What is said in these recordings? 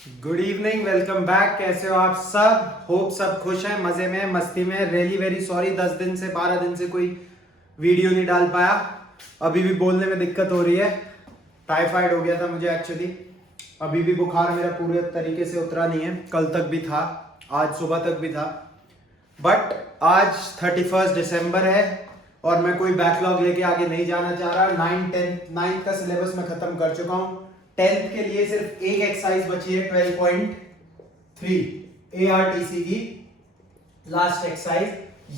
Good evening, welcome back. कैसे हो आप सब? होप सब खुश हैं, मजे में, मस्ती में। रियली वेरी सॉरी, 10 दिन से 12 दिन से कोई वीडियो नहीं डाल पाया। अभी भी बोलने में दिक्कत हो रही है। टाइफाइड हो गया था मुझे एक्चुअली। अभी भी बुखार मेरा पूरे तरीके से उतरा नहीं है। कल तक भी था, आज सुबह तक भी था। बट आज 31 दिसंबर है और मैं कोई बैकलॉग लेके आगे नहीं जाना चाह रहा। 9th का सिलेबस मैं खत्म कर चुका हूँ। 10th के लिए सिर्फ एक एक्सरसाइज बची है, 12.3 ARTC की लास्ट एक्सरसाइज।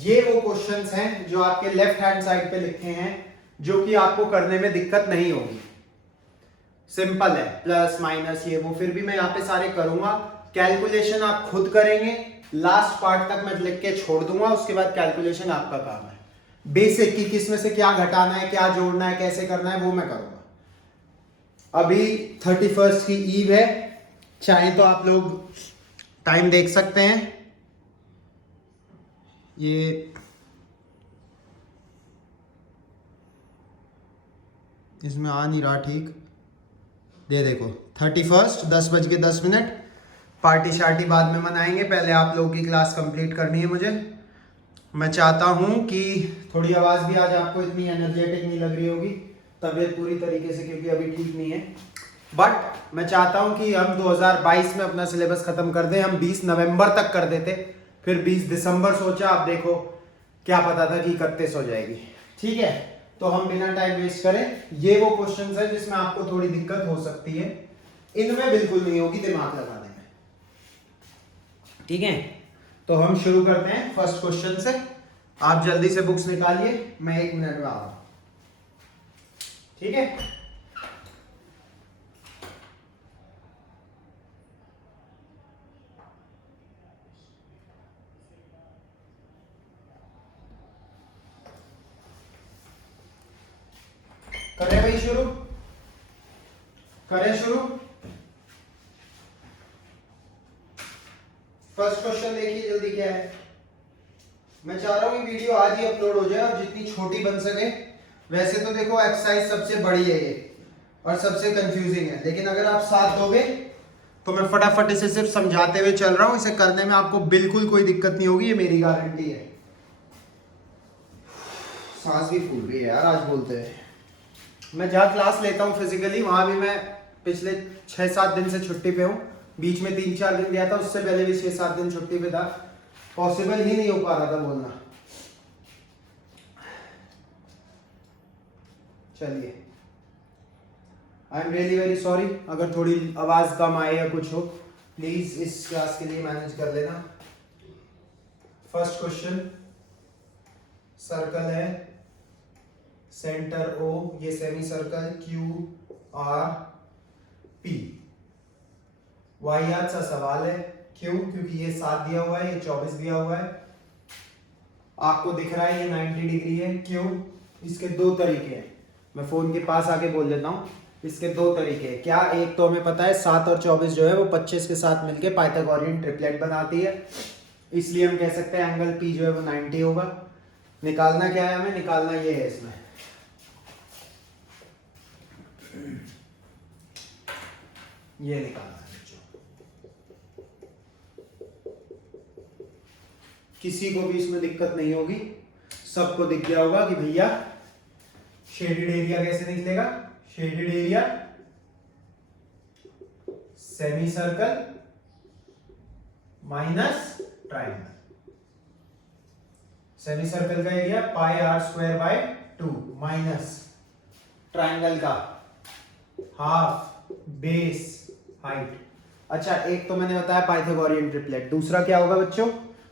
ये वो क्वेश्चंस हैं जो आपके लेफ्ट हैंड साइड पे लिखे हैं, जो कि आपको करने में दिक्कत नहीं होगी। सिंपल है, प्लस माइनस ये वो, फिर भी मैं यहाँ पे सारे करूंगा। कैलकुलेशन आप खुद करेंगे। लास्ट पार्ट तक मैं लिख के छोड़ दूंगा, उसके बाद कैलकुलेशन आपका काम है। बेसिक की किस में से क्या घटाना है, क्या जोड़ना है, कैसे करना है, वो मैं करूंगा। अभी 31 की ईव है। चाहे तो आप लोग टाइम देख सकते हैं। ये इसमें आ नहीं रहा ठीक। दे देखो 31 10:10। पार्टी शार्टी बाद में मनाएंगे, पहले आप लोगों की क्लास कंप्लीट करनी है मुझे। मैं चाहता हूं कि थोड़ी आवाज़ भी आज आपको इतनी एनर्जेटिक नहीं लग रही होगी, तबीयत पूरी तरीके से क्योंकि अभी ठीक नहीं है। बट मैं चाहता हूं कि हम 2022 में अपना सिलेबस खत्म कर दें। हम 20 नवंबर तक कर देते, फिर 20 दिसंबर सोचा। आप देखो, क्या पता था कि 31 हो जाएगी। ठीक है, तो हम बिना टाइम वेस्ट करें, ये वो क्वेश्चंस हैं जिसमें आपको थोड़ी दिक्कत हो सकती है। इनमें बिल्कुल नहीं होगी दिमाग लगाने में। ठीक है, तो हम शुरू करते हैं फर्स्ट क्वेश्चन से। आप जल्दी से बुक्स निकालिए, मैं 1 मिनट में आ रहा हूं। ठीक है, करें भाई शुरू, करें शुरू। फर्स्ट क्वेश्चन देखिए जल्दी, क्या है। मैं चाह रहा हूं कि वीडियो आज ही अपलोड हो जाए और जितनी छोटी बन सके। वैसे तो देखो एक्सरसाइज सबसे बड़ी है ये और सबसे कंफ्यूजिंग है, लेकिन अगर आप साथ दोगे तो मैं फटाफट इसे सिर्फ समझाते हुए चल रहा हूं। इसे करने में आपको बिल्कुल कोई दिक्कत नहीं होगी, ये मेरी गारंटी है। सांस भी फूल रही है यार आज बोलते हैं। मैं जहाँ क्लास लेता हूँ फिजिकली, वहां भी मैं पिछले 6-7 दिन से छुट्टी पे हूँ। बीच में 3-4 दिन गया था, उससे पहले भी 6-7 दिन छुट्टी पे था। पॉसिबल ही नहीं हो पा रहा था बोलना। चलिए, I am really very sorry अगर थोड़ी आवाज कम आए या कुछ हो। प्लीज इस क्लास के लिए मैनेज कर लेना। फर्स्ट क्वेश्चन, सर्कल है, सेंटर ओ, ये semi circle Q R P. वाहियात सा सवाल है। क्यों? क्योंकि ये 7 दिया हुआ है, ये 24 दिया हुआ है। आपको दिख रहा है ये 90 डिग्री है। क्यों? इसके 2 तरीके हैं। मैं फोन के पास आके बोल देता हूँ। इसके 2 तरीके हैं। क्या? एक तो हमें पता है 7 और 24 जो है वो 25 के साथ मिलके पाइथागोरियन ट्रिपलेट बनाती है, इसलिए हम कह सकते हैं एंगल पी जो है वो 90 होगा। निकालना क्या है हमें? निकालना ये है, इसमें ये निकालना है। किसी को भी इसमें दिक्कत नहीं होगी, सबको दिख गया होगा कि भैया शेडेड एरिया कैसे निकलेगा। Shaded area semi circle minus triangle. Semi circle का area pi are square by 2 minus triangle का हाफ बेस हाइट। अच्छा, एक तो मैंने बताया पाइथागोरियन ट्रिपलेट। दूसरा क्या होगा बच्चों?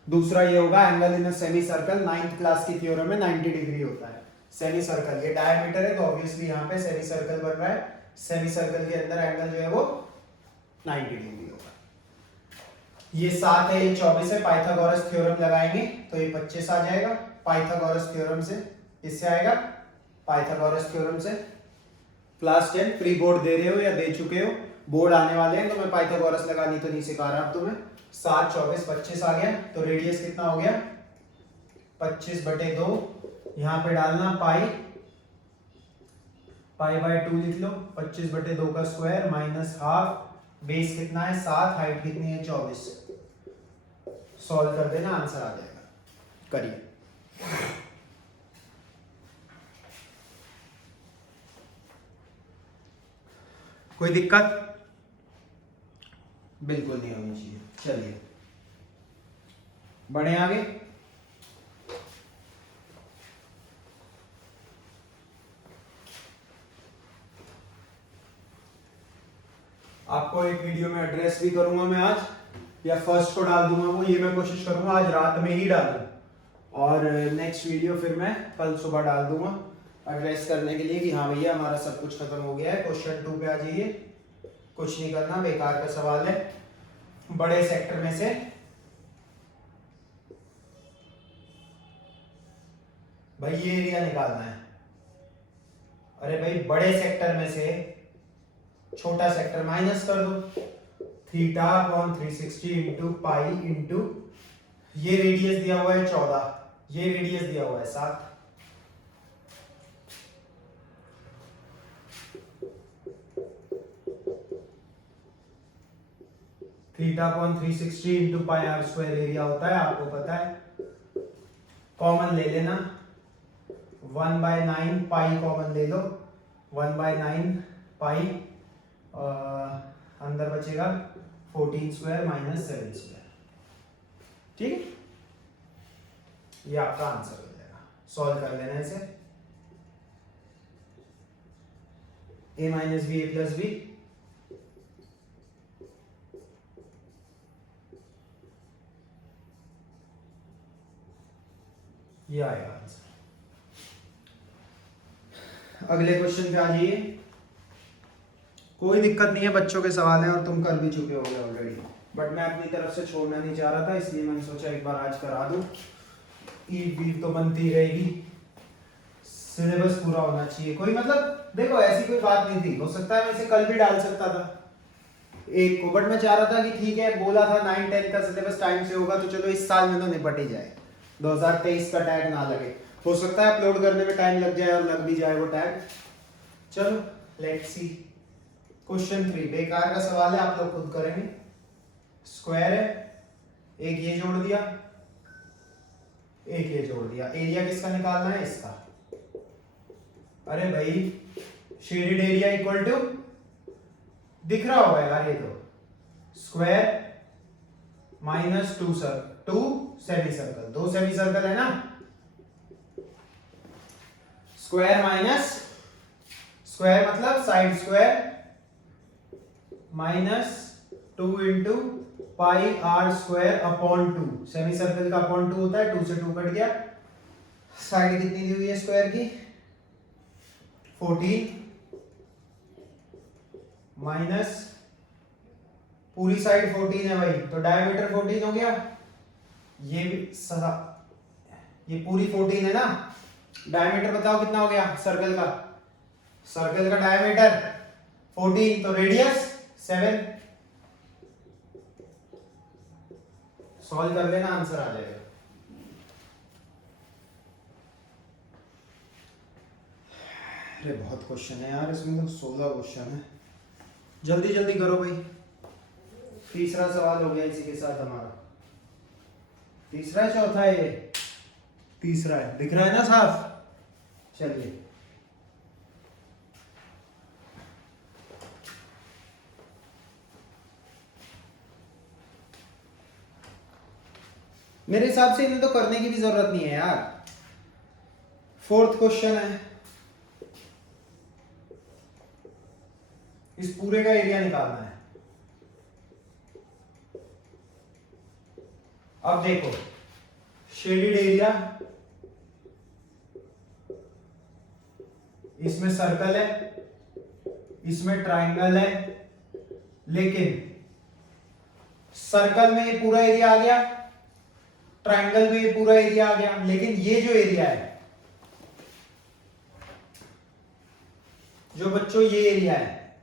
दूसरा ये होगा angle in a semi circle. 9th class की थ्योरम में 90 डिग्री होता है सेमी सर्कल। ये डायमीटर है तो ऑब्वियसली यहाँ पे सेमी सर्कल बन रहा है। सेमी सर्कल के अंदर एंगल जो है वो 90 डिग्री होगा। ये 7 है, ये 24 है। पाइथागोरस थ्योरम लगाएंगे तो ये 25 आ जाएगा। पाइथागोरस थ्योरम से इससे आएगा, पाइथागोरस थ्योरम से। क्लास 10 प्री बोर्ड दे रहे हो या दे चुके हो, बोर्ड आने वाले हैं, तो मैं पाइथागोरस लगानी तो नहीं सिखा रहा अब तुम्हें। 7 24 25 आ गया, तो रेडियस कितना हो गया? 25/2। यहां पे डालना पाई बाय 2 लिख लो। 25/2 का स्क्वायर माइनस हाफ बेस कितना है 7, हाइट कितनी है 24। सॉल्व कर देना, आंसर आ जाएगा। करिए। कोई दिक्कत? बिल्कुल नहीं होनी चाहिए। चलिए बढ़े आगे। आपको एक वीडियो में एड्रेस भी करूंगा मैं आज, या फर्स्ट को डाल दूंगा वो, ये मैं कोशिश करूंगा आज रात में ही डालूं, और नेक्स्ट वीडियो फिर मैं कल सुबह डाल दूंगा एड्रेस करने के लिए कि हाँ भैया हमारा सब कुछ खत्म हो गया है। क्वेश्चन 2 पे आ जाइए। कुछ नहीं करना, बेकार का सवाल है। बड़े सेक्टर में से भाई ये एरिया निकालना है। अरे भाई बड़े सेक्टर में से छोटा सेक्टर माइनस कर दो। Theta upon 360 into pi into ये रेडियस दिया हुआ है 14, ये रेडियस दिया हुआ है 7। Theta upon 360 into pi are square area होता है, आपको पता है। कॉमन ले लेना, 1/9 पाई कॉमन ले लो, 1/9 पाई, अंदर बचेगा 14 स्क्वायर माइनस 7 स्क्वायर। ठीक है, ये आपका आंसर हो जाएगा। सॉल्व कर लेना इसे। a minus b a plus b, ये आएगा आंसर। अगले क्वेश्चन पे आ जाइए। कोई दिक्कत नहीं है, बच्चों के सवाल हैं और तुम कर भी चुके होगे ऑलरेडी, बट मैं अपनी तरफ से छोड़ना नहीं चाह रहा था, इसलिए मैंने सोचा एक बार आज करा दूं। ईद वीद तो बनती रहेगी, सिलेबस पूरा होना चाहिए। कोई मतलब देखो ऐसी कोई बात नहीं थी, हो सकता है मैं इसे कल भी डाल सकता था एक को, बट मैं चाह रहा था कि ठीक है, बोला था 9-10 का सिलेबस टाइम से होगा तो चलो इस साल में तो निपट ही जाए, 2023 का टैग ना लगे। हो सकता है अपलोड करने में टाइम लग जाए और लग भी जाए वो टैग। चलो लेट्स सी। क्वेश्चन 3 बेकार का सवाल है, आप लोग खुद करेंगे। स्क्वायर है, एक ये जोड़ दिया, एक ये जोड़ दिया। एरिया किसका निकालना है? इसका। अरे भाई शेडेड एरिया इक्वल टू, दिख रहा होगा यार ये तो, square minus 2 semi circle, 2 semi circle है ना, स्क्वायर माइनस स्क्वायर मतलब side square minus 2 into pi are square upon 2। Semi circle का अपॉन 2 होता है, 2 से 2 कट गया। साइड कितनी दी हुई है स्क्वायर की? 14 माइनस पूरी साइड 14 है भाई, तो डायमीटर 14 हो गया। ये भी सारा, ये पूरी 14 है ना, डायमीटर बताओ कितना हो गया सर्कल का? सर्कल का डायमीटर 14, तो रेडियस 7। सॉल्व कर लेना, आंसर आ जाएगा। अरे बहुत क्वेश्चन है यार इसमें, तो 16 क्वेश्चन है। जल्दी जल्दी करो भाई। तीसरा सवाल हो गया इसी के साथ हमारा। तीसरा है चौथा है? ये तीसरा है, दिख रहा है ना साफ? चलिए मेरे हिसाब से इन्हें तो करने की भी जरूरत नहीं है यार। 4th क्वेश्चन है, इस पूरे का एरिया निकालना है। अब देखो शेडेड एरिया, इसमें सर्कल है, इसमें ट्राइंगल है, लेकिन सर्कल में ये पूरा एरिया आ गया, ट्राइंगल में ये पूरा एरिया आ गया, लेकिन ये जो एरिया है, जो बच्चों ये एरिया है,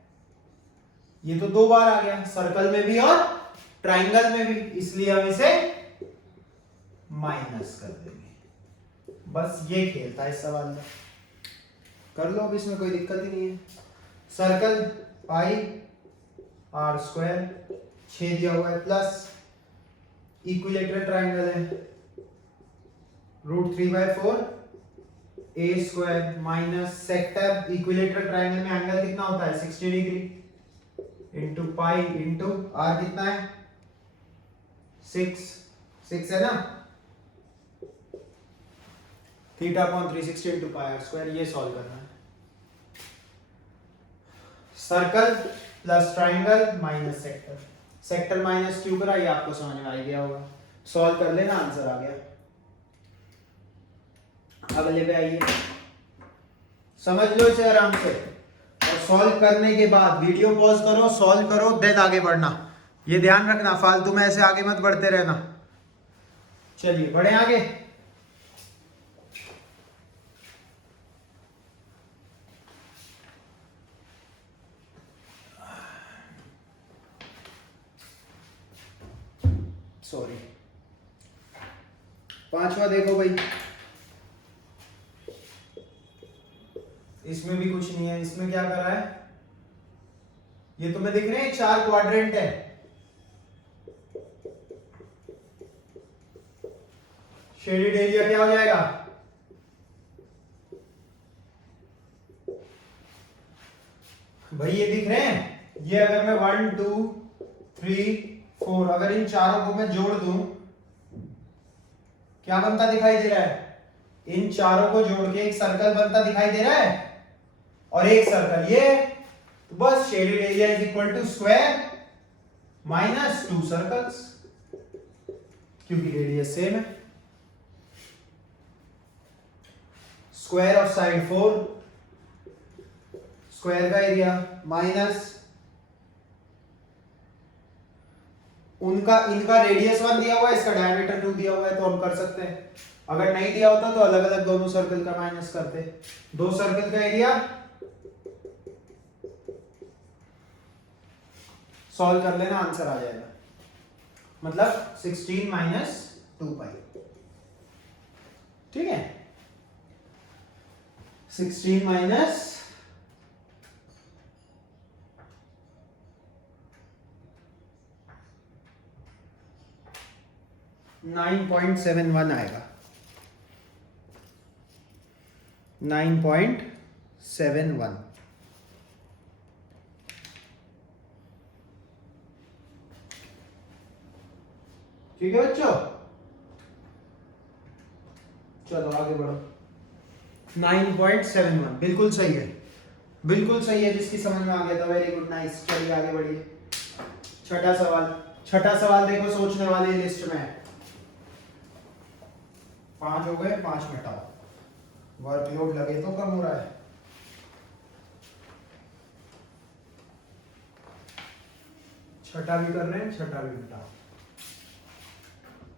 ये तो 2 बार आ गया, सर्कल में भी और ट्राइंगल में भी, इसलिए हम इसे माइनस कर देंगे। बस ये खेल था इस सवाल में, कर लो, अब इसमें कोई दिक्कत ही नहीं है। सर्कल पाई आर स्क्वायर, 6 दिया हुआ है, प्लस इक्विलेटरल ट्राइंगल है √3/4 A square minus sector, equilateral triangle में एंगल कितना होता है 60 degree into pi into R कितना है 6 है ना, theta upon 360 into pi are square. ये सॉल्व करना है। Circle plus triangle minus sector, sector minus cube करा, ये आपको समझ में आ गया होगा। सॉल्व कर लेना, आंसर आ गया। अगले पे आइए, समझ लो इसे आराम से, और सॉल्व करने के बाद वीडियो पॉज करो, सॉल्व करो, देन आगे बढ़ना। ये ध्यान रखना, फालतू में ऐसे आगे मत बढ़ते रहना। चलिए बढ़े आगे। सॉरी, 5वां देखो भाई, इसमें भी कुछ नहीं है। इसमें क्या करा है, ये तुम्हें दिख रहे हैं 4 क्वाड्रेंट है, शेडेड एरिया क्या हो जाएगा, भाई ये दिख रहे हैं। ये अगर मैं 1 2 3 4 अगर इन चारों को मैं जोड़ दूं, क्या बनता दिखाई दे रहा है, इन चारों को जोड़ के एक सर्कल बनता दिखाई दे रहा है, और एक सर्कल ये, तो बस shaded area is equal to square minus 2 circles, क्योंकि रेडियस सेम है। स्क्वायर ऑफ साइड 4, स्क्वायर का एरिया माइनस उनका, इनका रेडियस 1 दिया हुआ है, इसका डायमीटर 2 दिया हुआ है, तो हम कर सकते हैं। अगर नहीं दिया होता तो अलग अलग दोनों सर्कल का माइनस करते। 2 सर्कल का एरिया सॉल्व कर लेना, आंसर आ जाएगा। मतलब 16 माइनस 2 पाई, ठीक है, 16 माइनस 9.71 आएगा, 9.71। ठीक है बच्चों, चलो आगे बढ़ो। 9.71 बिल्कुल सही है, बिल्कुल सही है, जिसकी समझ में आ गया था, वेरी गुड, नाइस। चलिए आगे बढ़िए। छठा सवाल, छठा सवाल देखो, सोचने वाली लिस्ट में है। 5 हो गए, 5 मिटाओ, वर्कलोड लगे तो कम हो रहा है। छठा भी कर रहे हैं, छठा भी मिटाओ।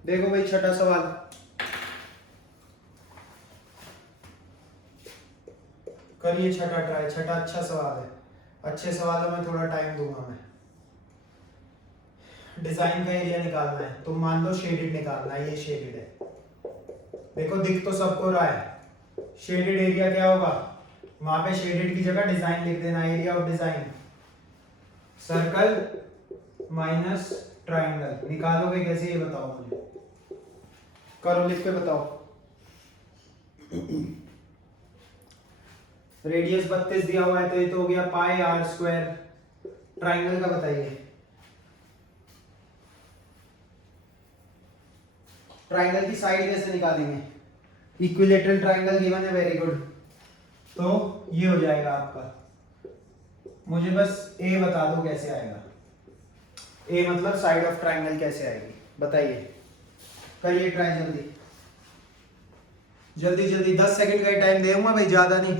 देखो भाई छठा सवाल, करिए छठा ट्राई। छठा अच्छा सवाल है, अच्छे सवालों में थोड़ा टाइम दूंगा मैं। डिजाइन का एरिया निकालना है, तुम मान लो शेडेड निकालना है, ये शेडेड है, देखो दिख तो सबको रहा है। शेडेड एरिया क्या होगा, वहां पे शेडेड की जगह डिजाइन लिख देना, area of design, circle minus triangle. निकालोगे कैसे ये बताओ मुझे, करो, लिख के बताओ। रेडियस 32 दिया हुआ है, तो ये तो हो गया पाई आर स्क्वायर। ट्राइंगल का बताइए, ट्राइंगल की साइड कैसे निकालेंगे, इक्विलेटरल ट्राइंगल गिवन है, वेरी गुड। तो ये हो जाएगा आपका, मुझे बस ए बता दो कैसे आएगा, ए मतलब साइड ऑफ ट्राइंगल कैसे आएगी, बताइए, करिए ट्राई जल्दी जल्दी जल्दी। 10 सेकंड का ही टाइम दूंगा भाई, ज्यादा नहीं।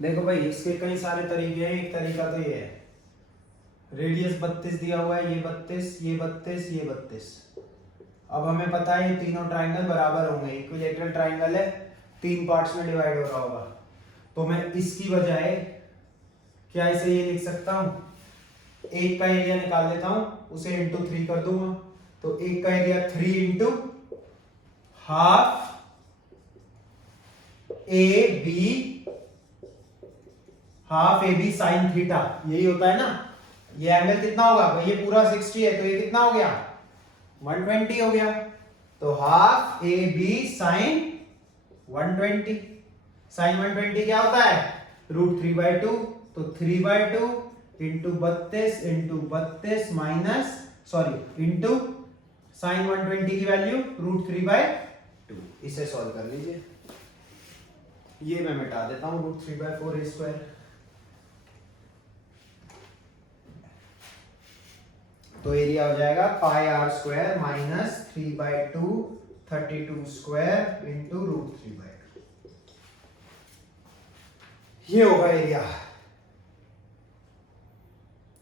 देखो भाई इसके कई सारे तरीके हैं, एक तरीका तो ये है, रेडियस 32 दिया हुआ है, ये 32, ये 32, ये 32। अब हमें पता है ये तीनों ट्राइंगल बराबर होंगे, इक्विलैटरल ट्राइंगल है, 3 पार्ट्स में डिवाइड हो रहा होगा। तो मैं इसकी बजाय क्या इसे ये लिख सकता हूँ, एक का एरिया निकाल लेता हूँ, उसे इंटू 3 कर दूंगा, तो एक का area 3 into half a b sine theta, यही होता है ना। ये एंगल कितना होगा भाई, ये पूरा 60 है, तो ये कितना हो गया 120 हो गया। तो half a b sine 120, sine 120 क्या होता है √3/2, तो 3/2 into 32 minus sorry into sine 120 की वैल्यू √3/2। इसे सॉल्व कर लीजिए, ये मैं मिटा देता हूं √3/4 तो एरिया हो जाएगा πr² माइनस 3/2 32² इंटू √3/2, ये होगा एरिया।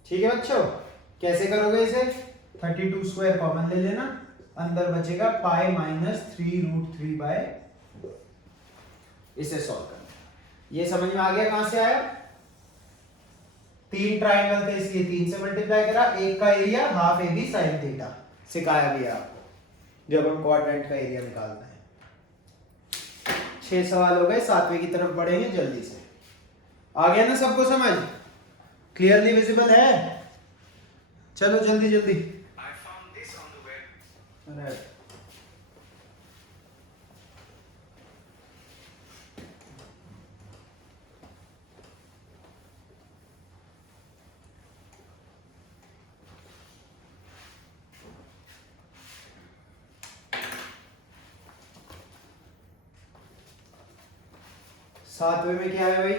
ठीक है बच्चों, कैसे करोगे इसे, 32² कॉमन ले लेना, अंदर बचेगा पाई माइनस 3√3/2, इसे सॉल्व करना। ये समझ में आ गया कहां से आया, 3 ट्राइंगल थे इसलिए 3 से मल्टीप्लाई करा, एक का area half a b sine theta, सिखाया भी है आपको जब हम क्वाड्रेंट का एरिया निकालते हैं। 6 सवाल हो गए, 7वें की तरफ बढ़ेंगे जल्दी से। आ गया ना सबको समझ, क्लियरली विजिबल है, चलो जल्दी जल्दी। Right. सातवें में क्या है भाई,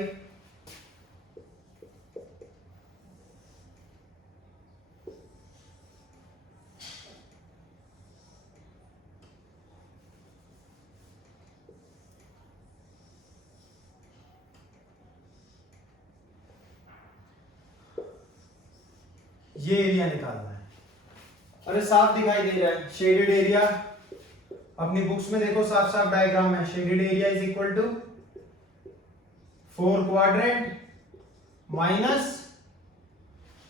ये एरिया निकालना है। अरे साफ दिखाई दे रहा है, शेडेड एरिया अपनी बुक्स में देखो, साफ साफ डायग्राम है। Shaded area is equal to 4 quadrant minus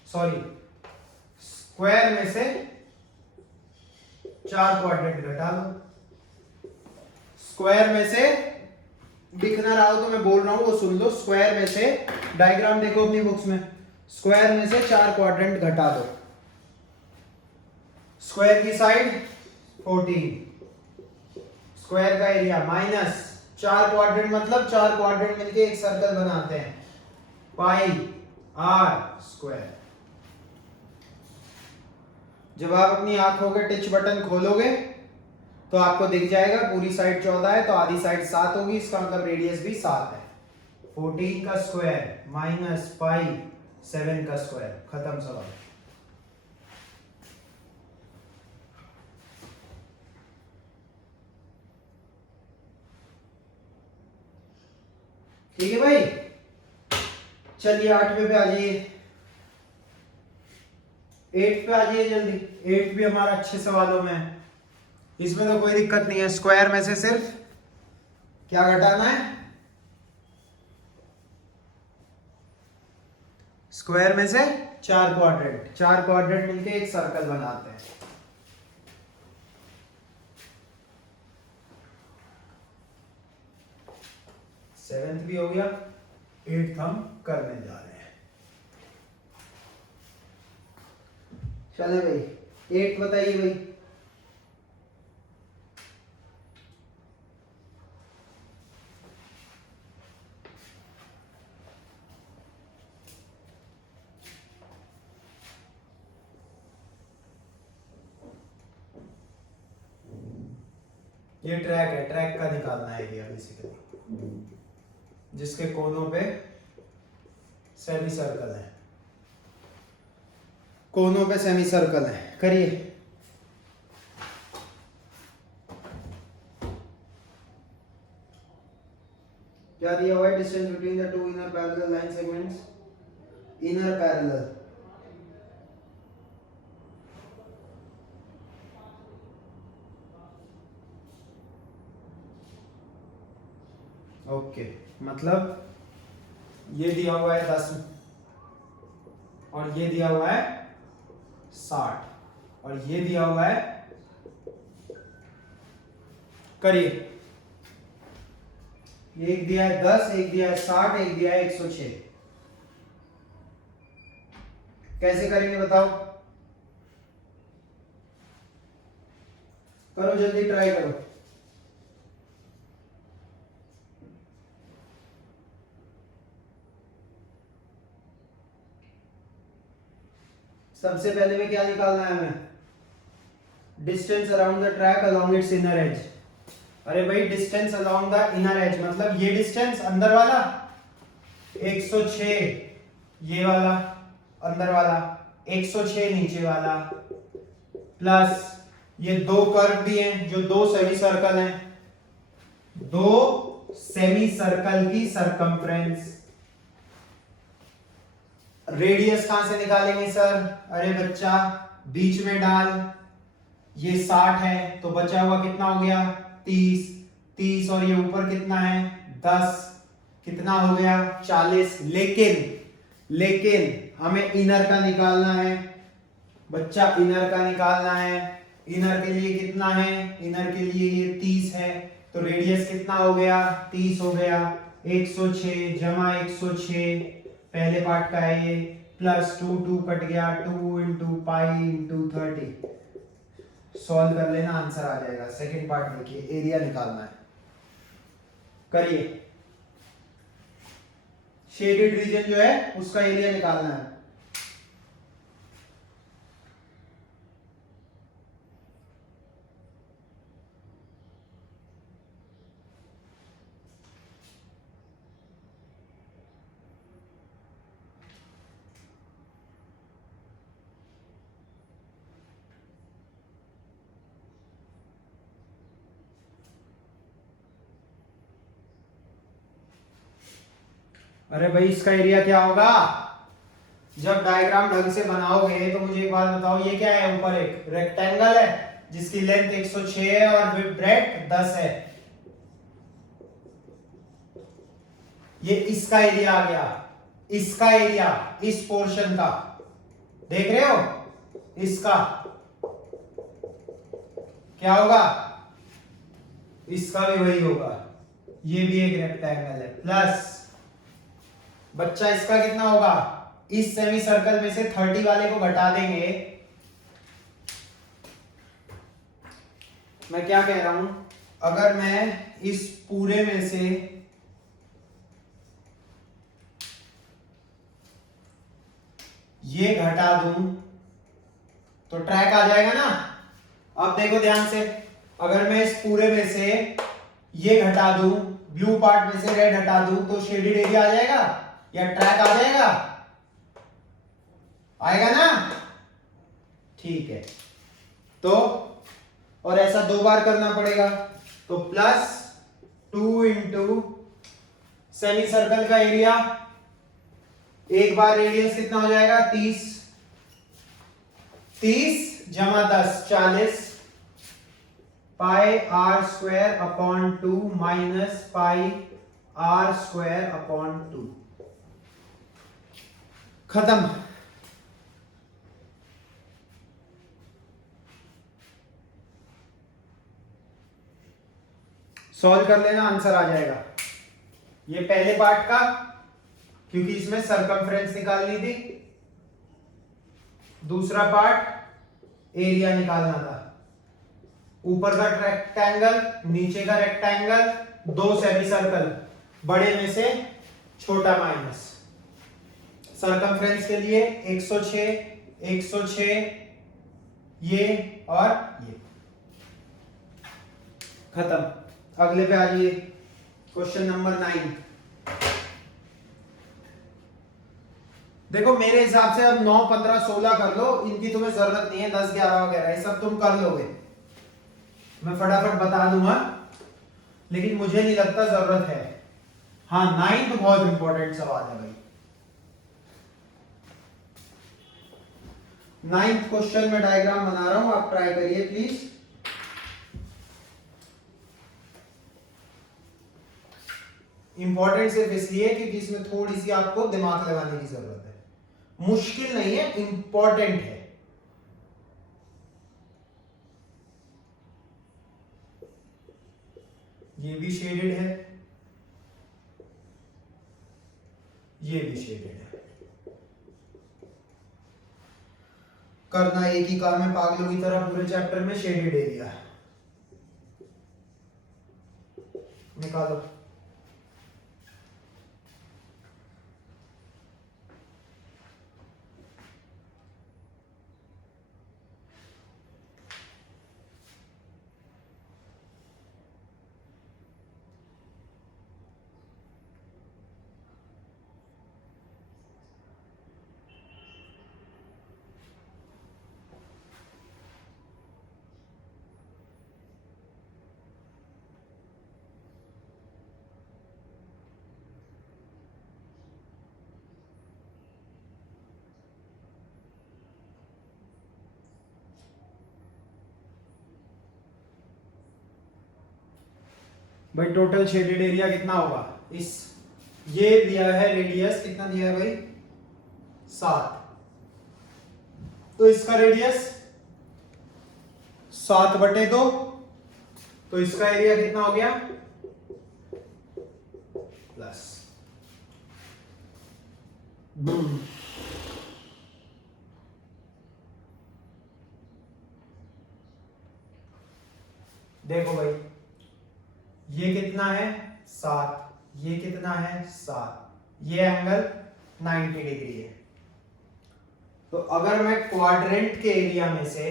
sorry square में से 4 क्वाड्रेंट घटा दो। स्क्वायर में से दिख ना रहा हो तो मैं बोल रहा हूं वो सुन लो, स्क्वायर में से, डायग्राम देखो अपनी बुक्स में, स्क्वायर में से 4 क्वाड्रेंट घटा दो। स्क्वायर की साइड 14, स्क्वायर का एरिया माइनस 4 क्वाड्रेंट मतलब 4 क्वाड्रेंट मिलके एक सर्कल बनाते हैं, पाई आर स्क्वायर। जब आप अपनी आंखों के टिच बटन खोलोगे तो आपको दिख जाएगा पूरी साइड 14 है तो आधी साइड 7 होगी, इसका मतलब रेडियस भी 7 है। 14 का स्क्वायर माइनस पाई 7 का स्क्वायर, खत्म सवाल। ठीक है भाई, चलिए 8वें पे आ जाइए, 8 पे आ जाइए जल्दी। 8 भी हमारा अच्छे सवालों में है, इसमें तो कोई दिक्कत नहीं है। स्क्वायर में से सिर्फ क्या घटाना है, स्क्वायर में से 4 क्वाड्रेंट, 4 क्वाड्रेंट मिलके एक सर्कल बनाते हैं। सेवेंथ भी हो गया, 8th हम करने जा रहे हैं। चले भाई 8 बताइए भाई, ये ट्रैक है, ट्रैक का निकालना है एरिया बेसिकली, जिसके कोनों पे सेमी सर्कल है, कोनों पे सेमी सर्कल है। करिए, क्या दिया हुआ है? Distance between the two inner parallel line segments, inner parallel, okay मतलब ये दिया हुआ है 10 और ये दिया हुआ है 60 और ये दिया हुआ है, करिए, एक दिया है 10, एक दिया है 60, एक दिया है 106। कैसे करेंगे बताओ? करो जल्दी, ट्राई करो। सबसे पहले में क्या निकालना है हमें? Distance around the track along it's inner as. अरे भाई distance along the inner as मतलब ये डिस्टेंस अंदर वाला 106, ये वाला अंदर वाला 106 नीचे वाला, प्लस ये दो कर्व भी हैं जो दो सेमी सर्कल हैं, दो सेमी सर्कल की सरकमफ्रेंस। रेडियस कहां से निकालेंगे सर? अरे बच्चा बीच में डाल, ये 60 है तो बचा हुआ कितना हो गया? 30, 30 और ये ऊपर कितना है? 10, कितना हो गया? 40। लेकिन हमें इनर का निकालना है बच्चा, इनर का निकालना है। इनर के लिए कितना है? इनर के लिए ये 30 है तो रेडियस कितना हो गया? 30 हो गया। 106 जमा 106 पहले पार्ट का है ये, प्लस 2 2 कट गया, 2 इंटू पाई इंटू 30। सॉल्व कर लेना, आंसर आ जाएगा। सेकंड पार्ट देखिए, एरिया निकालना है, करिए। शेडेड रीजन जो है उसका एरिया निकालना है। अरे भाई इसका एरिया क्या होगा? जब डायग्राम ढंग से बनाओगे तो मुझे एक बात बताओ, ये क्या है? ऊपर एक रेक्टेंगल है जिसकी लेंथ 106 है और ब्रेड्थ 10 है, ये इसका एरिया आ गया। इसका एरिया इस पोर्शन का देख रहे हो, इसका क्या होगा? इसका भी वही होगा, ये भी एक रेक्टेंगल है। प्लस बच्चा इसका कितना होगा? इस सेमी सर्कल में से 30 वाले को घटा देंगे। मैं क्या कह रहा हूं, अगर मैं इस पूरे में से ये घटा दूं तो ट्रैक आ जाएगा ना। अब देखो ध्यान से, अगर मैं इस पूरे में से ये घटा दूं, ब्लू पार्ट में से रेड हटा दूं, तो शेडेड एरिया आ जाएगा या ट्रैक आ जाएगा? आएगा ना? ठीक है, तो और ऐसा 2 बार करना पड़ेगा, तो प्लस 2 इंटू सेमी सर्कल का एरिया, एक बार रेडियस कितना हो जाएगा? 30, 30 जमा 10 40, pi are square upon 2 minus pi are square upon 2। खत्म। सॉल्व कर लेना, आंसर आ जाएगा। ये पहले पार्ट का, क्योंकि इसमें सरकमफ्रेंस निकालनी थी। दूसरा पार्ट एरिया निकालना था। ऊपर का रेक्टेंगल, नीचे का रेक्टेंगल, दो सेमी सर्कल, बड़े में से छोटा माइनस। सरकमफ्रेंस के लिए 106, 106 ये और ये। खत्म। अगले पे आ जाइए, क्वेश्चन नंबर 9। देखो मेरे हिसाब से अब 9, 15, 16 कर लो, इनकी तुम्हें जरूरत नहीं है। 10, 11 वगैरह ये सब तुम कर लोगे, मैं फटाफट बता दूंगा, लेकिन मुझे नहीं लगता जरूरत है। हाँ, 9th बहुत इंपॉर्टेंट सवाल है भाई। 9th क्वेश्चन में डायग्राम बना रहा हूं, आप ट्राई करिए प्लीज। इंपॉर्टेंट सिर्फ इसलिए क्योंकि इसमें थोड़ी सी आपको दिमाग लगाने की जरूरत है। मुश्किल नहीं है, इंपॉर्टेंट है। ये भी शेडेड है, ये भी शेडेड है। करना एक ही काम है पागलों की तरह पूरे चैप्टर में, शेडेड एरिया निकालो। भाई टोटल शेडेड एरिया कितना होगा? इस ये दिया है रेडियस, कितना दिया है भाई? 7। तो इसका रेडियस 7/2, तो इसका एरिया कितना हो गया? प्लस देखो भाई, ये कितना है? 7, ये कितना है? 7, ये एंगल 90 डिग्री है। तो अगर मैं क्वाड्रेंट के एरिया में से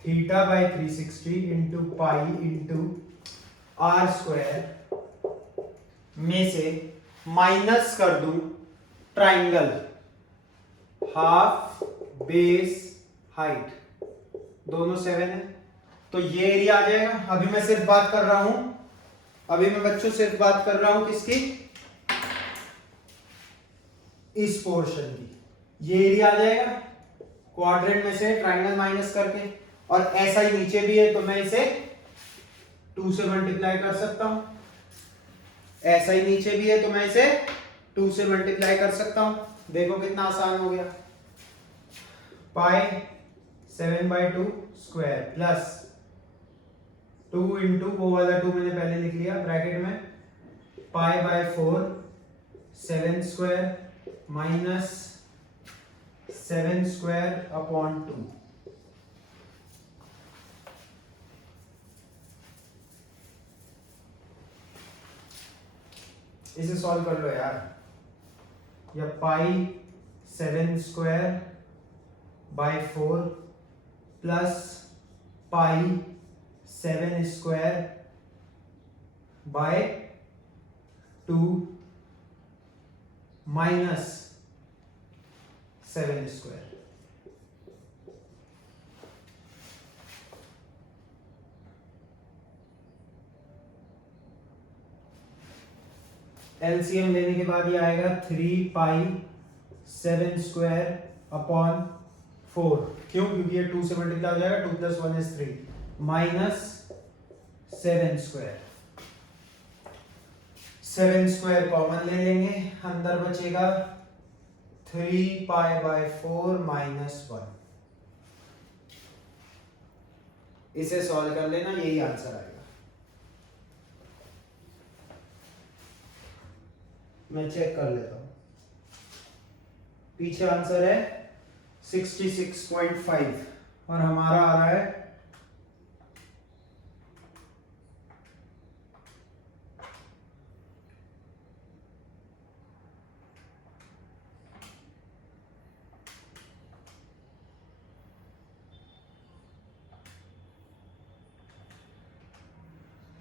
θ/360 into pi into R square में से माइनस कर दूं ट्राइंगल हाफ बेस हाइट, दोनों 7 है, तो ये एरिया आ जाएगा। अभी मैं सिर्फ बात कर रहा हूं, अभी मैं बच्चों सिर्फ बात कर रहा हूं किसकी? इस पोर्शन की। ये एरिया आ जाएगा क्वाड्रेंट में से ट्राइंगल माइनस करके, और ऐसा ही नीचे भी है तो मैं इसे 2 से मल्टीप्लाई कर सकता हूं। ऐसा ही नीचे भी है तो मैं इसे 2 से मल्टीप्लाई कर सकता हूं। देखो कितना आसान हो गया। पाई 7/2 स्क्वायर प्लस 2 इंटू वो वाला 2 मैंने पहले लिख लिया ब्रैकेट में, पाई/4 7 स्क्वायर माइनस 7 स्क्वायर अपॉन 2। इसे सॉल्व कर लो यार। या पाई 7 square by 4 plus pi 7 square by 2 minus 7 square. LCM लेने के बाद ये आएगा 3 पाई 7 स्क्वायर अपॉन 4। क्यों? क्योंकि ये 2 से मल्टीप्लाई हो जाएगा, 2 + 1 = 3 माइनस 7 स्क्वायर। 7 स्क्वायर कॉमन ले लेंगे, अंदर बचेगा 3 पाई/4 माइनस 1। इसे सॉल्व कर लेना, यही आंसर आएगा। मैं चेक कर लेता हूं। पीछे आंसर है 66.5 और हमारा आ रहा है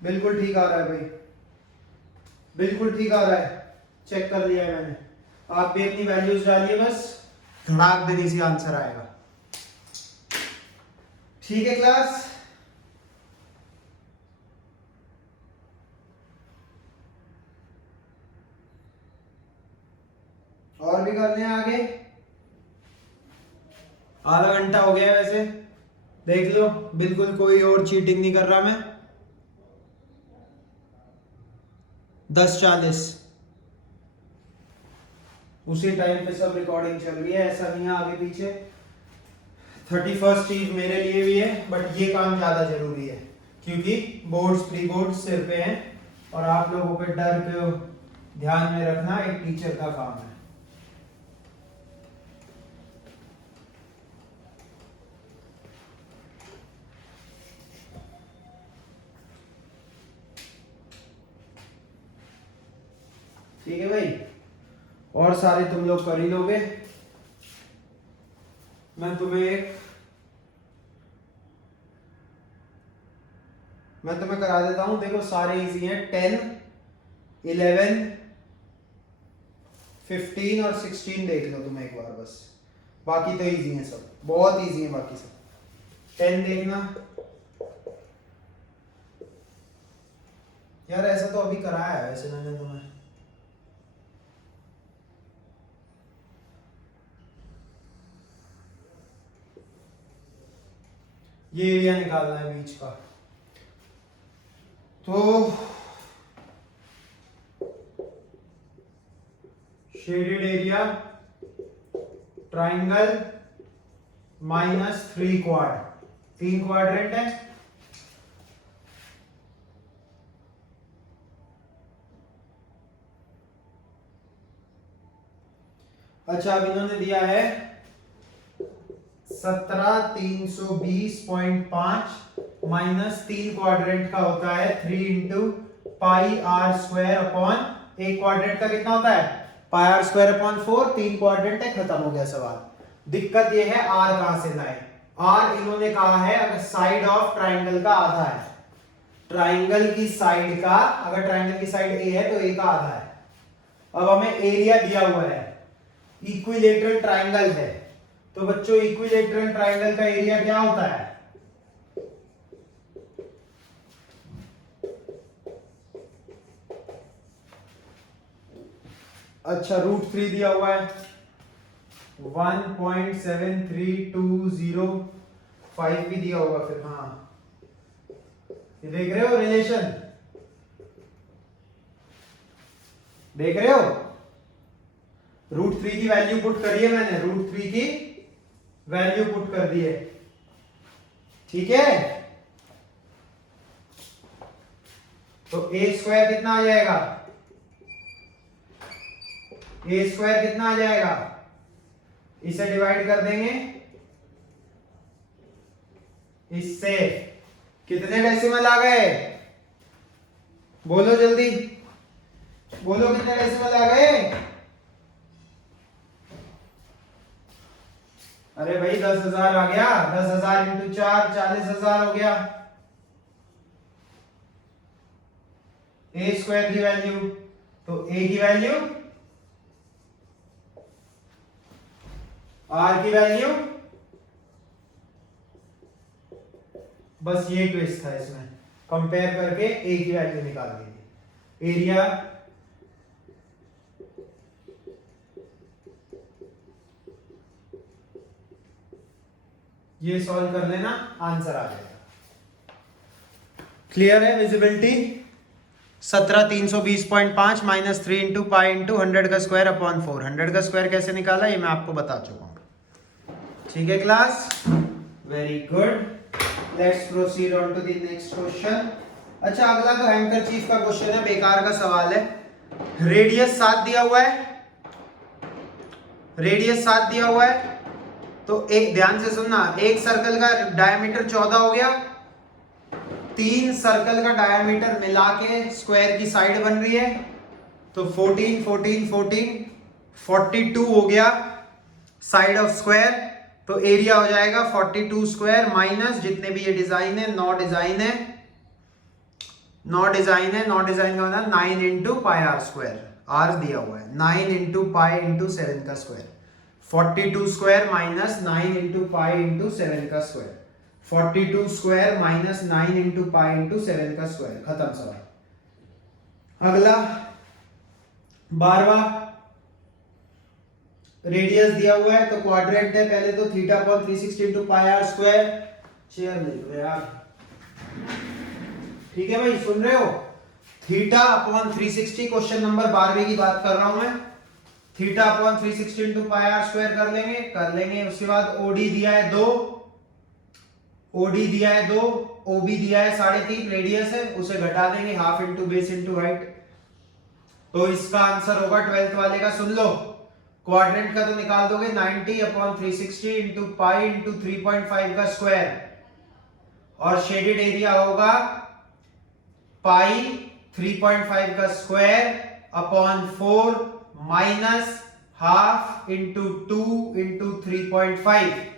बिल्कुल ठीक आ रहा है भाई, बिल्कुल ठीक आ रहा है, चेक कर लिया है मैंने। आप भी अपनी वैल्यूज डालिए, बस धड़ाक देने से आंसर आएगा। ठीक है क्लास? और भी करने हैं आगे, आधा घंटा हो गया है वैसे, देख लो बिल्कुल कोई और चीटिंग नहीं कर रहा मैं। 10:40 उसी टाइम पे सब रिकॉर्डिंग चल रही है, ऐसा नहीं है आगे पीछे। 31st ईव मेरे लिए भी है, बट ये काम ज्यादा जरूरी है क्योंकि बोर्ड्स प्री बोर्ड्स सिर पे हैं और आप लोगों पे डर को ध्यान में रखना एक टीचर का काम है। ठीक है भाई, और सारे तुम लोग कर ही लोगे। मैं तुम्हें करा देता हूं, देखो सारे इजी हैं। 10, 11, 15 और 16 देख लो तुम एक बार बस, बाकी तो इजी हैं सब, बहुत इजी हैं बाकी सब। 10 देखना यार, ऐसा तो अभी कराया है वैसे मैंने तुम्हें। ये एरिया निकालना है बीच का, तो shaded area triangle -3 quad, 3 quadrant है। अच्छा, अब इन्होंने दिया है 17,320.5 -3 क्वाड्रेंट का होता है 3 into pi are square upon, एक क्वाड्रेंट का कितना होता है pi are square upon 4, 3 quadrant है, खत्म हो गया सवाल। दिक्कत ये है आर कहां से लाए, आर इन्होंने कहा है अगर साइड ऑफ ट्राइंगल का आधा है, ट्राइंगल की साइड का, अगर ट्राइंगल की साइड ए है तो ए का आधा है। अब हमें एरिया दिया हुआ है, इक्विलेटरल ट्राइंगल है, तो बच्चों इक्विलेटरल ट्राइंगल का एरिया क्या होता है, अच्छा √3 दिया हुआ है, 1.73205 भी दिया होगा फिर। हाँ देख रहे हो रिलेशन, देख रहे हो, √3 की वैल्यू पुट करिए मैंने, √3 की वैल्यू पुट कर दी है, ठीक है। तो ए स्क्वायर कितना आ जाएगा, ए स्क्वायर कितना आ जाएगा, इसे डिवाइड कर देंगे इससे, कितने डेसिमल आ गए, बोलो जल्दी बोलो, कितने डेसिमल आ गए। अरे भाई 10,000 आ गया, 10,000 इंटू 4 40,000 हो गया। ए स्क्वायर की वैल्यू, तो ए की वैल्यू, आर की वैल्यू, बस ये ट्विस्ट था इसमें, कंपेयर करके ए की वैल्यू निकाल दीजिए। एरिया ये सॉल्व कर लेना, आंसर आ जाएगा। क्लियर है, विजिबिलिटी 17,320.5 -3 इंटू पाई इंटू 100 का स्क्वायर अपॉन 4, 100 का स्क्वायर कैसे निकाला ये मैं आपको बता चुका हूं। ठीक है class, very good, let's proceed on to the next question. अच्छा, अगला तो हैंकरचीफ का क्वेश्चन है, बेकार का सवाल है। रेडियस 7 दिया हुआ है, रेडियस 7 दिया हुआ है, तो एक ध्यान से सुनना, एक सर्कल का डायमीटर 14 हो गया, 3 सर्कल का डायमीटर मिला के स्क्वायर की साइड बन रही है, तो 14 14 14 42 हो गया साइड ऑफ स्क्वायर, तो एरिया हो जाएगा 42 स्क्वायर माइनस जितने भी ये डिजाइन है, 9 डिजाइन है, 9 डिजाइन है, 9 डिजाइन का मतलब 9 into pi are square, r दिया हुआ है, 9 इंटू पाई इंटू 7 का square, 42 square minus 9 into pi into 7 का square, 42 square minus 9 into pi into 7 का स्क्वायर, खत्म सवाल। अगला 12वां, रेडियस दिया हुआ है तो क्वाड्रेंट है, पहले तो theta upon 360 into pi are square. Chair ले लो यार, ठीक है भाई, सुन रहे हो? थीटा अपॉन 360, क्वेश्चन नंबर 12 की बात कर रहा हूं मैं। Theta upon 360 into pi are square कर लेंगे। उसके बाद ओडी दिया है 2, ओडी दिया है 2, ओबी दिया है 3.5, रेडियस है, उसे घटा देंगे, half into base into height. तो इसका आंसर होगा 12th वाले का, सुन लो। क्वाड्रेंट का तो निकाल दोगे 90 अपॉन 360 इंटू पाई इंटू 3.5 का स्क्वायर, और शेडेड एरिया होगा पाई 3.5 का square upon 4 minus half into 2 into 3.5।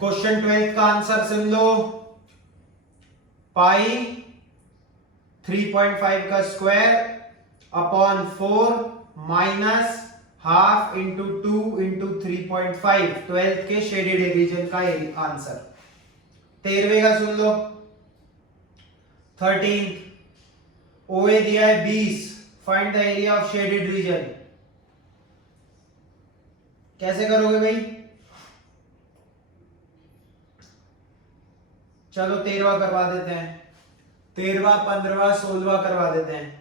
Question 12 का आंसर सुन लो, पाई 3.5 का square upon 4 minus half into 2 into 3.5, 12th के शेडेड रीजन का आंसर। 13वें का सुन लो, 13th, ओए दिया है 20, find the area of shaded region. कैसे करोगे भाई? चलो 13वां करवा देते हैं, 13वां 15वां 16वां करवा देते हैं।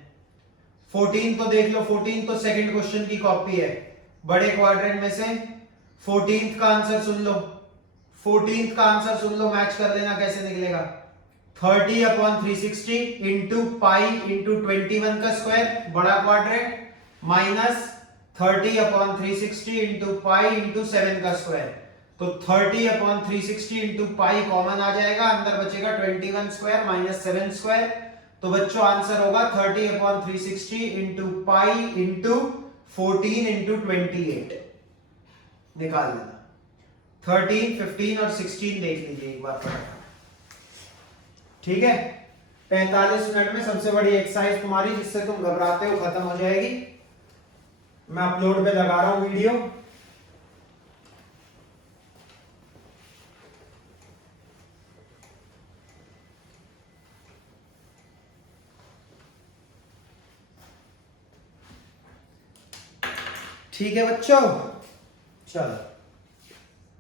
14 तो देख लो, 14 तो सेकंड क्वेश्चन की कॉपी है, बड़े क्वाड्रेंट में से 14th का आंसर सुन लो। 14th का आंसर सुन लो, मैच कर लेना कैसे निकलेगा। 30 अपॉन 360 इंटू पाई इंटू 21 का स्क्वायर, बड़ा quadrant, minus 30 upon 360 into pi into 7 का स्क्वायर। तो 30 अपॉन 360 इंटू पाई कॉमन आ जाएगा, अंदर बचेगा 21 स्क्वायर माइनस 7 स्क्वायर। तो बच्चों आंसर होगा 30 upon 360 into pi into 14 into 28। निकाल लेना। 13, 15 और 16 देख लीजिए एक बार, ठीक है। 45 मिनट में सबसे बड़ी एक्सरसाइज तुम्हारी जिससे तुम घबराते हो खत्म हो जाएगी। मैं अपलोड पे लगा रहा हूं वीडियो। ठीक है बच्चों, चलो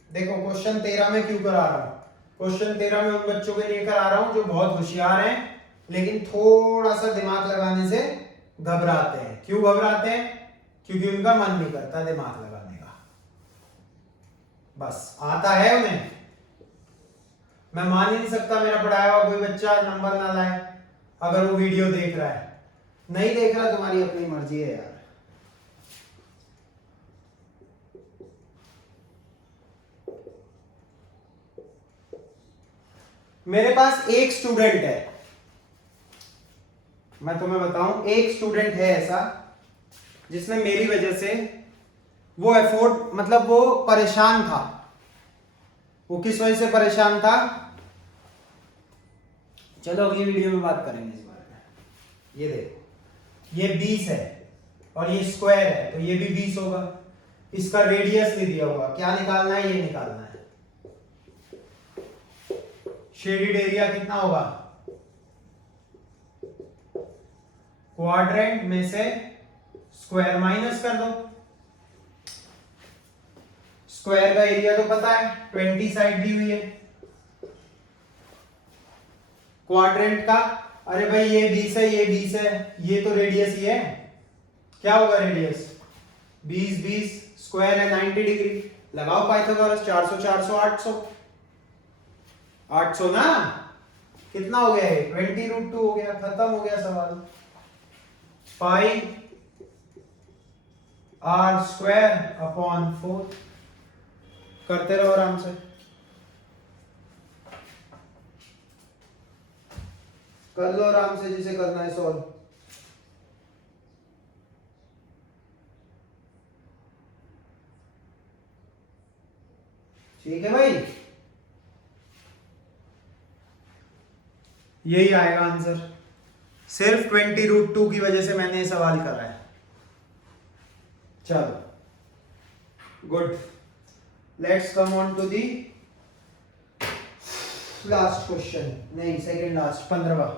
देखो क्वेश्चन 13 में क्यों करा रहा हूं। क्वेश्चन 13 में उन बच्चों के लिए करा रहा हूं जो बहुत होशियार हैं लेकिन थोड़ा सा दिमाग लगाने से घबराते हैं। क्यों घबराते हैं? क्योंकि उनका मन नहीं करता दिमाग लगाने का, बस आता है उन्हें। मैं मान ही नहीं सकता मेरा पढ़ाया हुआ कोई बच्चा नंबर ना लाए अगर वो वीडियो देख रहा है। नहीं देख रहा, तुम्हारी अपनी मर्जी है यार। मेरे पास एक स्टूडेंट है, मैं तुम्हें बताऊं, एक स्टूडेंट है ऐसा जिसने मेरी वजह से वो एफोर्ड, मतलब वो परेशान था। वो किस वजह से परेशान था, चलो अगली वीडियो में बात करेंगे इस बारे में। ये देखो, ये 20 है और ये स्क्वायर है तो ये भी 20 होगा। इसका रेडियस नहीं दिया हुआ, क्या निकालना है? ये निकालना है। शेडेड एरिया कितना होगा? क्वाड्रेंट में से स्क्वायर माइनस कर दो। स्क्वायर का एरिया तो पता है, 20 साइड दी हुई है। क्वाड्रेंट का, अरे भाई ये 20 है, ये 20 है, ये तो रेडियस ही है। क्या होगा रेडियस? 20 20, स्क्वायर है 90 डिग्री। लगाओ पाइथागोरस, 400 400 800 800 ना, कितना हो गया है? 20√2 हो गया, खत्म हो गया सवाल। पाई आर स्क्वायर अपॉन 4। करते रहो आराम से, कर लो आराम से जिसे करना है सॉल्व। ठीक है भाई, यही आएगा आंसर। सिर्फ 20√2 की वजह से मैंने ये सवाल करा है। चलो good, let's come on to the last question, नहीं सेकंड लास्ट, 15वां।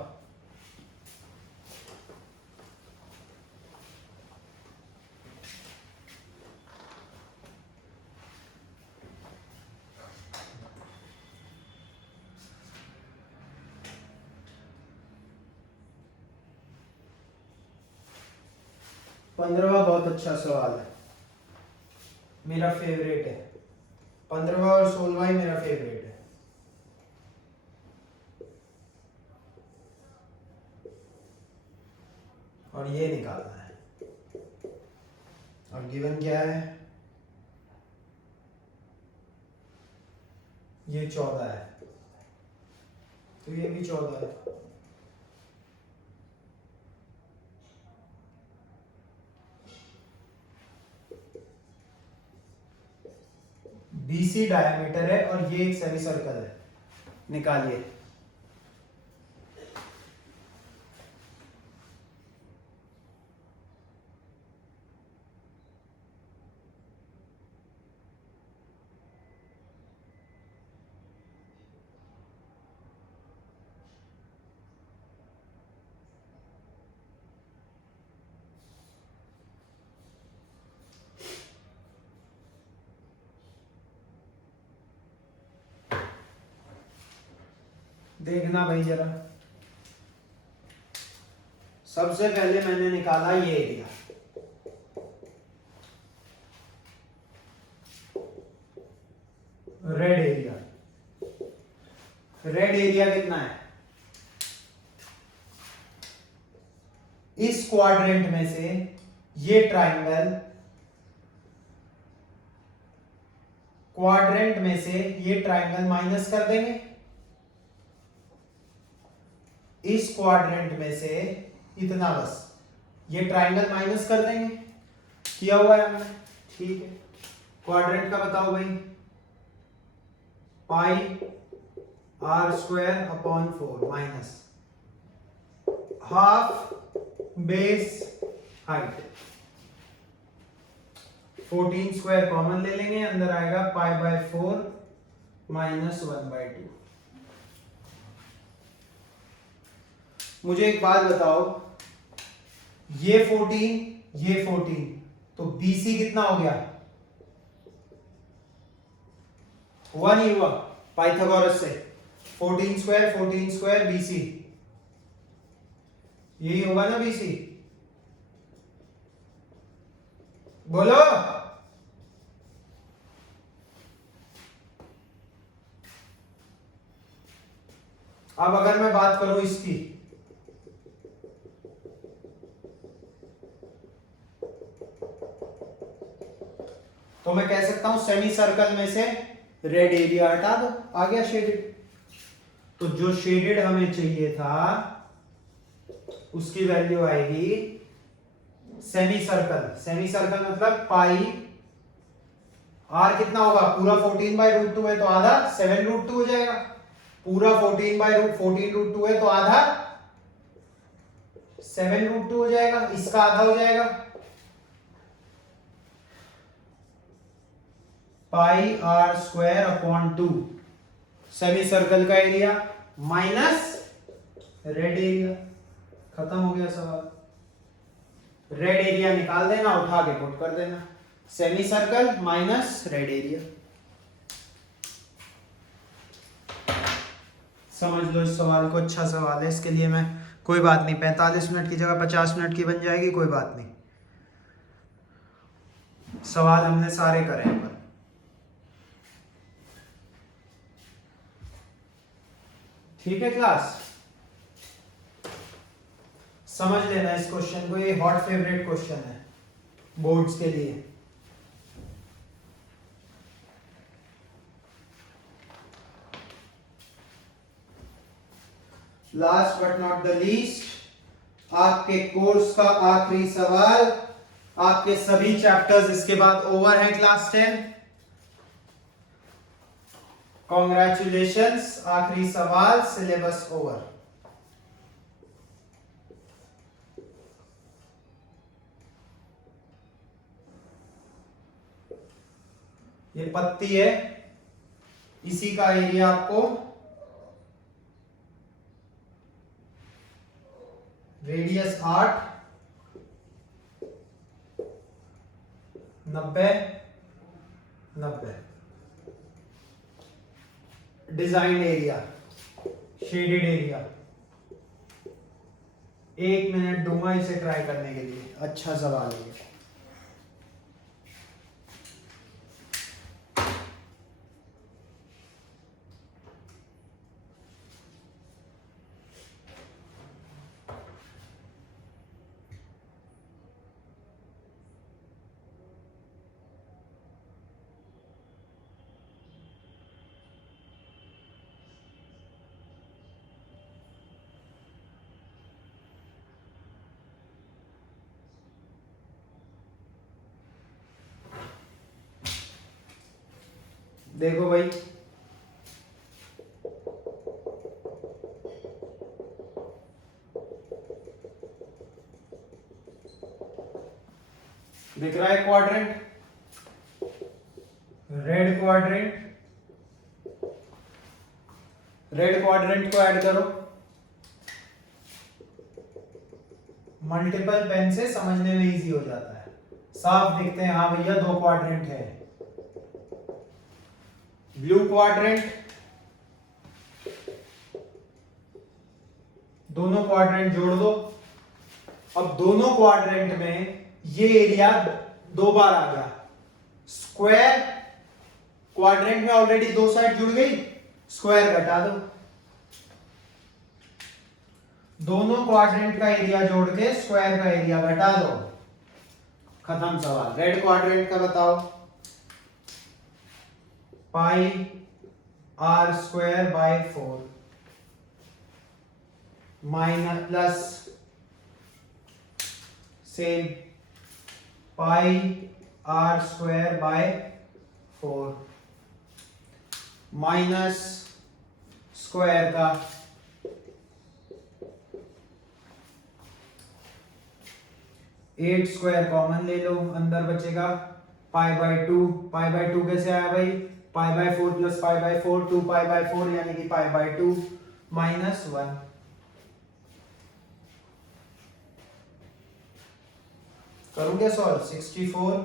15वां बहुत अच्छा सवाल है, मेरा फेवरेट है। 15वां और 16वां ही मेरा फेवरेट है। और ये निकालना है। और गिवन क्या है? ये 14 है, तो ये भी 14 है। BC डायमीटर है और ये एक सेमी सर्कल है, निकालिए। देखना भाई जरा, सबसे पहले मैंने निकाला ये area, red area. Red area कितना है? इस क्वाड्रेंट में से ये ट्राइंगल, क्वाड्रेंट में से ये ट्राइंगल माइनस कर देंगे। इस क्वाड्रेंट में से इतना, बस ये ट्राइंगल माइनस कर देंगे। किया हुआ है हमने, ठीक है। क्वाड्रेंट का बताओ भाई, पाई r² minus half base height. 14² common ले लेंगे, अंदर आएगा π/4 माइनस 1/2। मुझे एक बात बताओ, ये 14 ये 14, तो BC कितना हो गया? 1 ही हुआ पाइथागोरस से। 14² BC, यही होगा ना BC? बोलो। अब अगर मैं बात करूं इसकी, तो मैं कह सकता हूं सेमी सर्कल में से रेड एरिया हटा दो, आ गया शेडेड। तो जो शेडेड हमें चाहिए था उसकी वैल्यू आएगी सेमी सर्कल। सेमी सर्कल मतलब पाई, आर कितना होगा? पूरा 14/√2 है तो आधा 7√2 हो जाएगा। पूरा 14/14√2 है तो आधा 7√2 हो जाएगा। इसका आधा हो जाएगा πr²/2 सेमी सर्कल का एरिया माइनस रेड एरिया। खत्म हो गया सवाल। रेड एरिया निकाल देना, उठा के पुट कर देना, semi circle minus red area. समझ लो इस सवाल को, अच्छा सवाल है। इसके लिए मैं, कोई बात नहीं, 45 मिनट की जगह 50 मिनट की बन जाएगी, कोई बात नहीं। सवाल हमने सारे करे हैं पर, ठीक है क्लास? समझ लेना इस क्वेश्चन को, ये हॉट फेवरेट क्वेश्चन है बोर्ड्स के लिए। Last but not the least, आपके कोर्स का आखिरी सवाल। आपके सभी चैप्टर्स इसके बाद ओवर हैं क्लास 10। कॉन्ग्रेचुलेशंस, आखिरी सवाल, सिलेबस ओवर। ये पत्ती है, इसी का एरिया आपको radius 8, 90, 90। Design area, shaded area 1 minute दूंगा इसे ट्राई करने के लिए। अच्छा सवाल है ये। देखो भाई, दिख रहा है quadrant, red quadrant, red quadrant को ऐड करो। मल्टीपल पेन से समझने में इजी हो जाता है, साफ दिखते हैं। हाँ भैया 2 क्वाड्रेंट है। ब्लू क्वाड्रेंट, दोनों क्वाड्रेंट जोड़ दो। अब दोनों क्वाड्रेंट में ये एरिया 2 बार आ गया। स्क्वायर क्वाड्रेंट में ऑलरेडी 2 साइड जुड़ गई, स्क्वायर घटा दो। दोनों क्वाड्रेंट का एरिया जोड़ के स्क्वायर का एरिया घटा दो, खत्म सवाल। रेड क्वाड्रेंट का बताओ। Pi are square by 4 minus plus same pi are square by 4 minus square का 8 स्क्वायर कॉमन ले लो, अंदर बचेगा पाई बाय 2। पाई बाय 2 कैसे आया भाई? Pi by 4 plus pi by 4, 2 pi by 4 यानी कि पाई बाय 2 माइनस 1। करूं क्या सॉल्व? 64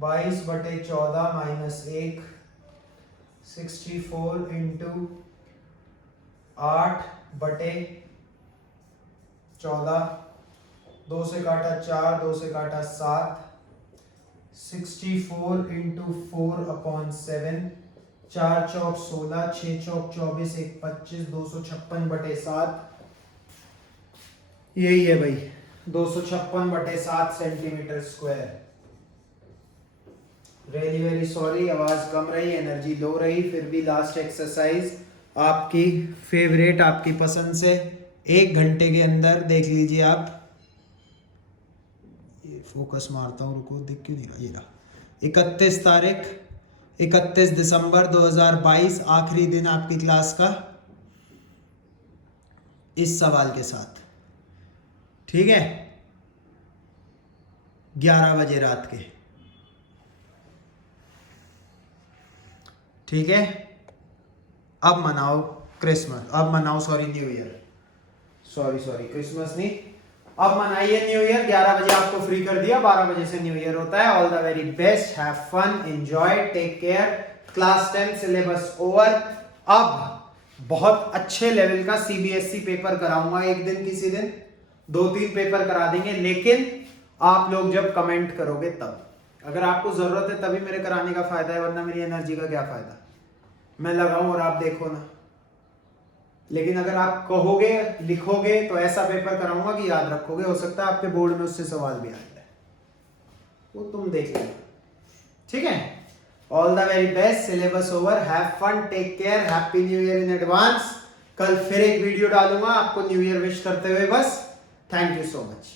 22/14 माइनस 1 64 इंटू 8/14, 2 से काटा 4, 2 से काटा 7, 64 इंटू 4/7, 4 चौक 16, 6 चौक 24, 1 25, 256/7। यही है भाई 256/7 centimetre square. Really very sorry, आवाज कम रही, एनर्जी लो रही, फिर भी लास्ट एक्सरसाइज आपकी फेवरेट, आपकी पसंद से 1 घंटे के अंदर देख लीजिए आप। ये फोकस मारता हूँ, रुको, दिख क्यों नहीं रहा? ये रहा। 31 तारीख 31 दिसंबर 2022, आखिरी दिन आपकी क्लास का, इस सवाल के साथ। ठीक है, 11 बजे रात के। ठीक है, अब मनाओ क्रिसमस, अब मनाओ, sorry new year, sorry Christmas नहीं, अब मनाइए न्यू ईयर। 11 बजे आपको फ्री कर दिया, 12 बजे से न्यू ईयर होता है। All the very best, have fun, enjoy, take care. Class 10 syllabus over. अब बहुत अच्छे लेवल का सीबीएसई पेपर कराऊंगा एक दिन, किसी दिन 2-3 पेपर करा देंगे, लेकिन आप लोग जब कमेंट करोगे तब। अगर आपको जरूरत है तभी मेरे कराने का फायदा है, वरना मेरी एनर्जी का क्या फायदा? मैं लगाऊं और आप देखो ना। लेकिन अगर आप कहोगे, लिखोगे, तो ऐसा पेपर कराऊंगा कि याद रखोगे। हो सकता है आपके बोर्ड में उससे सवाल भी आ जाए, वो तुम देख लेना। ठीक है, all the very best, syllabus over, have fun, take care, happy new year in advance. कल फिर एक वीडियो डालूंगा आपको न्यू ईयर विश करते हुए। बस, थैंक यू सो मच।